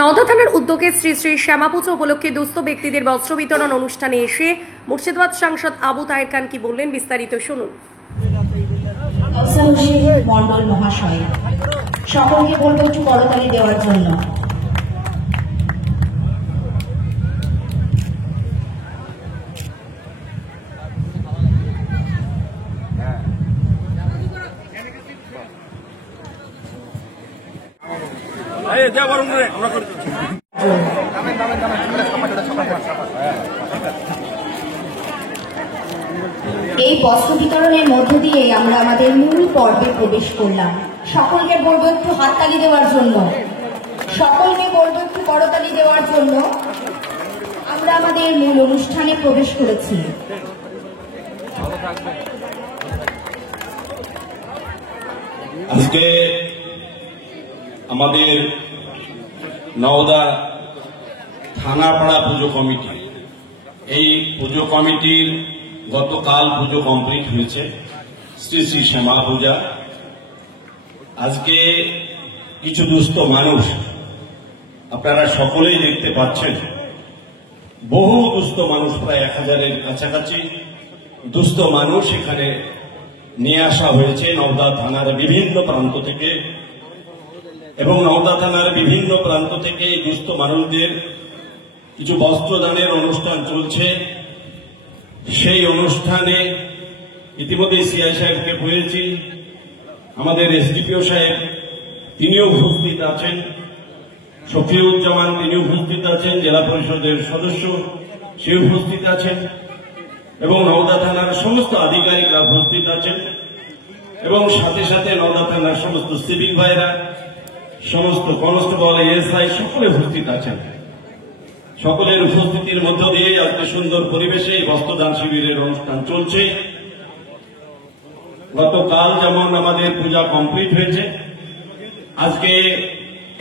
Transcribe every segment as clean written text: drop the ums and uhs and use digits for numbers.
নওদা থানার উদ্যোগে শ্রী শ্রী শ্যামাপুজো উপলক্ষে দুস্থ ব্যক্তিদের বস্ত্র বিতরণ অনুষ্ঠানে এসে মুর্শিদাবাদ সাংসদ আবু তাহের খান কি বললেন বিস্তারিত শুনুন। মন্ডল মহাশয় সকলকে বলবো একটু করতালি দেওয়ার জন্য। এই বস্ত্র বিতরণের মধ্য দিয়ে আমরা আমাদের মূল পর্বে প্রবেশ করলাম। সকলকে বলবো একটু হাততালি দেওয়ার জন্য, সকলকে বলবো একটু করতালি দেওয়ার জন্য। আমরা আমাদের মূল অনুষ্ঠানে প্রবেশ করেছি। আজকে আমাদের নওদা থানাপাড়া পুজো কমিটি, এই পুজো কমিটির গতকাল পুজো কমপ্লিট হয়েছে, শ্রী শ্রী শ্যামা পূজা। আজকে কিছু দুস্থ মানুষ, আপনারা সকলেই দেখতে পাচ্ছেন, বহু দুস্থ মানুষ, প্রায় 1000-এর কাছাকাছি দুস্থ মানুষ এখানে নিয়ে আসা হয়েছে নওদা থানার বিভিন্ন প্রান্ত থেকে, এবং নওদা থানার বিভিন্ন প্রান্ত থেকে এই দুস্থ মানুষদের কিছু বস্ত্রদানের অনুষ্ঠান চলছে। সেই অনুষ্ঠানে ইতিমধ্যে সিআই সাহেবকে বলেছি, আমাদের এসডিপিও সাহেব তিনিও উপস্থিত আছেন, শফিউজ্জামান তিনি উপস্থিত আছেন, জেলা পরিষদের সদস্য সে উপস্থিত আছেন, এবং নওদা থানার সমস্ত আধিকারিকরা উপস্থিত আছেন, এবং সাথে সাথে নওদা থানার সমস্ত সিভিক ভাইরা, সমস্ত কনস্টেবল, এএসআই সকলে উপস্থিত আছেন। সকলের উপস্থিতির মধ্য দিয়ে আজকে সুন্দর পরিবেশে এই বস্ত্রদান শিবিরের অনুষ্ঠান চলছে। গতকাল যেমন আমাদের পূজা কমপ্লিট হয়েছে, আজকে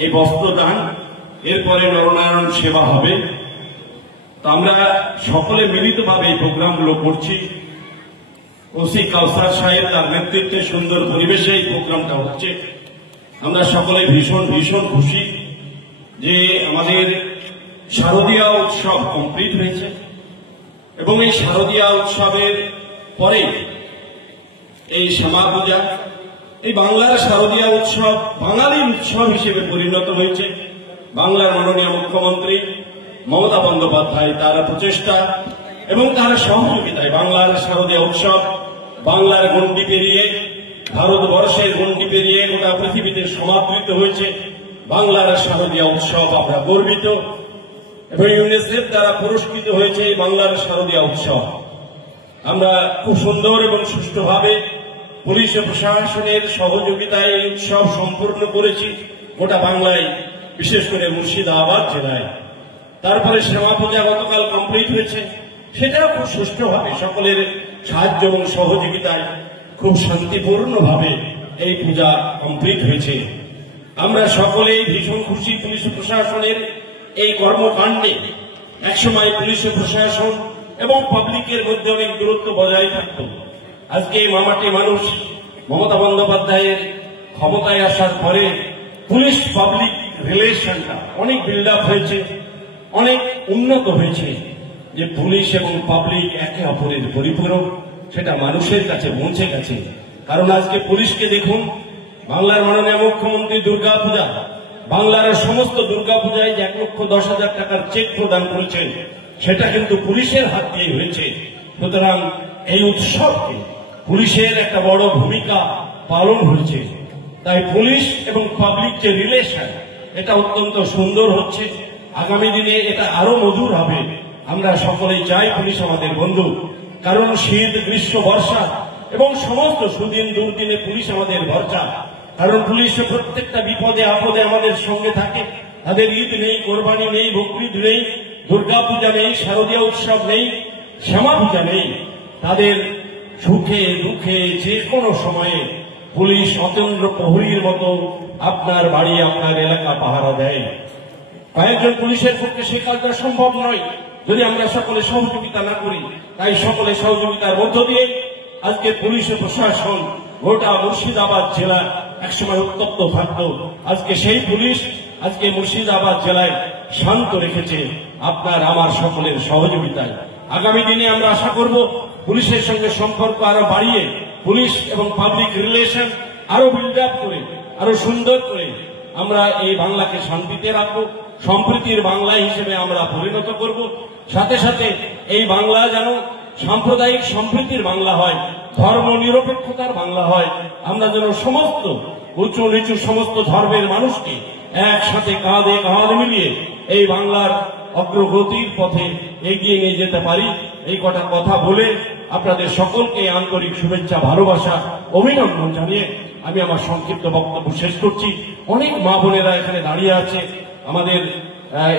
এই বস্ত্রদান, এরপরে নরনারায়ণ সেবা হবে। তো আমরা সকলে মিলিতভাবে এই প্রোগ্রামগুলো করছি। ওসি কাউসার সাহেব তার নেতৃত্বে সুন্দর পরিবেশে এই প্রোগ্রামটা হচ্ছে। আমরা সকলে ভীষণ ভীষণ খুশি যে আমাদের শারদীয়া উৎসব কমপ্লিট হয়েছে, এবং এই শারদীয়া উৎসবের পরে এই শ্যামা পূজা, এই বাংলার শারদীয়া উৎসব বাঙালির উৎসব হিসেবে পরিণত হয়েছে। বাংলার মাননীয় মুখ্যমন্ত্রী মমতা বন্দ্যোপাধ্যায় তার প্রচেষ্টা এবং তার সহযোগিতায় বাংলার শারদীয়া উৎসব বাংলার গণ্ডি পেরিয়ে, ভারতবর্ষের গণ্ডি পেরিয়ে গোটা পৃথিবীতে সমাদৃত হয়েছে। বাংলার শারদীয়া উৎসব আমরা গর্বিত, এবং ইউনিসেফ দ্বারা পুরস্কৃত হয়েছে এই বাংলার শারদীয়া উৎসব। আমরা খুব সুন্দর এবং সুষ্ঠুভাবে পুলিশ ও প্রশাসনের সহযোগিতায় এই উৎসব সম্পূর্ণ করেছি গোটা বাংলায়, বিশেষ করে মুর্শিদাবাদ জেলায়। তারপরে শ্যামা পূজা গতকাল কমপ্লিট হয়েছে, সেটাও খুব সুষ্ঠুভাবে সকলের সাহায্য এবং সহযোগিতায় খুব শান্তিপূর্ণভাবে এই পূজা কমপ্লিট হয়েছে। আমরা সকলেই ভীষণ খুশি পুলিশ প্রশাসনের এই কর্মকাণ্ডে। একসময় পুলিশ প্রশাসন এবং পাবলিকের মধ্যে অনেক দূরত্ব বজায় থাকত। আজকে মামাটি মানুষ মমতা বন্দ্যোপাধ্যায়ের ক্ষমতায় আসার পরে পুলিশ পাবলিক রিলেশনটা অনেক বিল্ড আপ হয়েছে, অনেক উন্নত হয়েছে, যে পুলিশ এবং পাবলিক একে অপরের পরিপূরক, সেটা মানুষের কাছে পৌঁছে গেছে। কারণ আজকে পুলিশকে দেখুন, বাংলার মাননীয় মুখ্যমন্ত্রী দুর্গাপূজা, বাংলার সমস্ত দুর্গাপূজায় যে 1,10,000 টাকার চেক প্রদান করেছেন, সেটা কিন্তু পুলিশের হাত দিয়ে হয়েছে। সুতরাং এই উৎসবকে পুলিশের একটা বড় ভূমিকা পালন হয়েছে। তাই পুলিশ এবং পাবলিক যে রিলেশন, এটা অত্যন্ত সুন্দর হচ্ছে। আগামী দিনে এটা আরো মধুর হবে। আমরা সকলেই চাই পুলিশ আমাদের বন্ধু, কারণ শীত, গ্রীষ্ম, বর্ষা এবং সমস্ত সুদিন দুর্দিনে পুলিশ আমাদের ভরসা। কারণ পুলিশ প্রত্যেকটা বিপদে আপদে আমাদের সঙ্গে থাকে। তাদের ঈদ নেই, কোরবানি নেই, বকরিদ নেই, দুর্গাপূজা নেই, শারদীয়া উৎসব নেই, শ্যামা পূজা নেই, তাদের সুখে দুঃখে যে কোনো সময়ে পুলিশ অতন্দ্র প্রহরীর মতো আপনার বাড়ি, আপনার এলাকা পাহারা দেয়। কয়েকজন পুলিশের পক্ষে সে কাজটা সম্ভব নয় যদি আমরা সকলে সহযোগিতা না করি। তাই সকলে সহযোগিতার মধ্য দিয়ে আজকে পুলিশ প্রশাসন গোটা মুর্শিদাবাদ জেলা একসময় উত্তপ্ত থাকত, আজকে সেই পুলিশ আজকে মুর্শিদাবাদ জেলায় শান্ত রেখেছে আপনার আমার সকলের সহযোগিতায়। আগামী দিনে আমরা আশা করব পুলিশের সঙ্গে সম্পর্ক আরো বাড়িয়ে পুলিশ এবং পাবলিক রিলেশন আরো বিল্ড আপ করে আরো সুন্দর করে আমরা এই বাংলাকে শান্তিতে রাখবো, সম্প্রীতির বাংলা হিসেবে আমরা পরিণত করব। সাথে সাথে এই বাংলা যেন সাম্প্রদায়িক সম্প্রীতির বাংলা হয়, ধর্ম নিরপেক্ষতার বাংলা হয়। আমরা যেন সমস্ত উঁচু নিচু সমস্ত ধর্মের মানুষকে একসাথে কাঁধে কাঁধ মিলিয়ে এই বাংলার অগ্রগতির পথে এগিয়ে নিয়ে যেতে পারি। এই কটা কথা বলে আপনাদের সকলকে আন্তরিক শুভেচ্ছা, ভালোবাসা, অভিনন্দন জানিয়ে আমি আমার সংক্ষিপ্ত বক্তব্য শেষ করছি। অনেক মা বোনেরা এখানে দাঁড়িয়ে আছে, আমাদের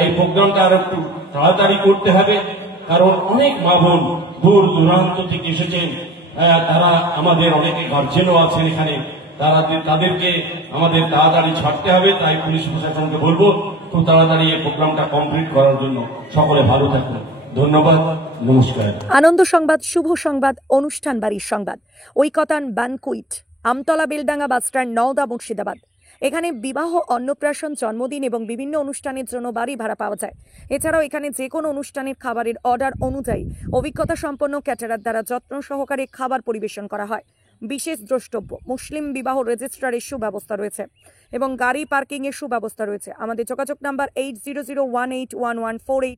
এই প্রোগ্রামটা আরো একটু তাড়াতাড়ি করতে হবে, কারণ অনেক মা বোন দূর দূরান্ত থেকে এসেছেন। তারা আমাদের অনেকে গার্জেনও আছেন এখানে, তাদেরকে আমাদের তাড়াতাড়ি ছাড়তে হবে। তাই পুলিশ প্রশাসনকে বলবো খুব তাড়াতাড়ি এই প্রোগ্রামটা কমপ্লিট করার জন্য। সকলে ভালো থাকুন, ধন্যবাদ, নমস্কার। আনন্দ সংবাদ, শুভ সংবাদ, অনুষ্ঠান বাড়ির সংবাদ, ঐকতান ব্যানকুইট, আমতলা বেলডাঙ্গা বাসস্ট্যান্ড, নওদা, মুর্শিদাবাদ। এখানে বিবাহ, অন্নপ্রাশন, জন্মদিন এবং বিভিন্ন অনুষ্ঠানের জন্য বাড়ি ভাড়া পাওয়া যায়। এছাড়াও এখানে যে কোনো অনুষ্ঠানের খাবারের অর্ডার অনুযায়ী অভিজ্ঞতা সম্পন্ন ক্যাটারার দ্বারা যত্ন সহকারে খাবার পরিবেশন করা হয়। বিশেষ দ্রষ্টব্য, মুসলিম বিবাহ রেজিস্ট্রারের সুব্যবস্থা রয়েছে এবং গাড়ি পার্কিং এর সুব্যবস্থা রয়েছে। আমাদের যোগাযোগ নাম্বার 8001811148।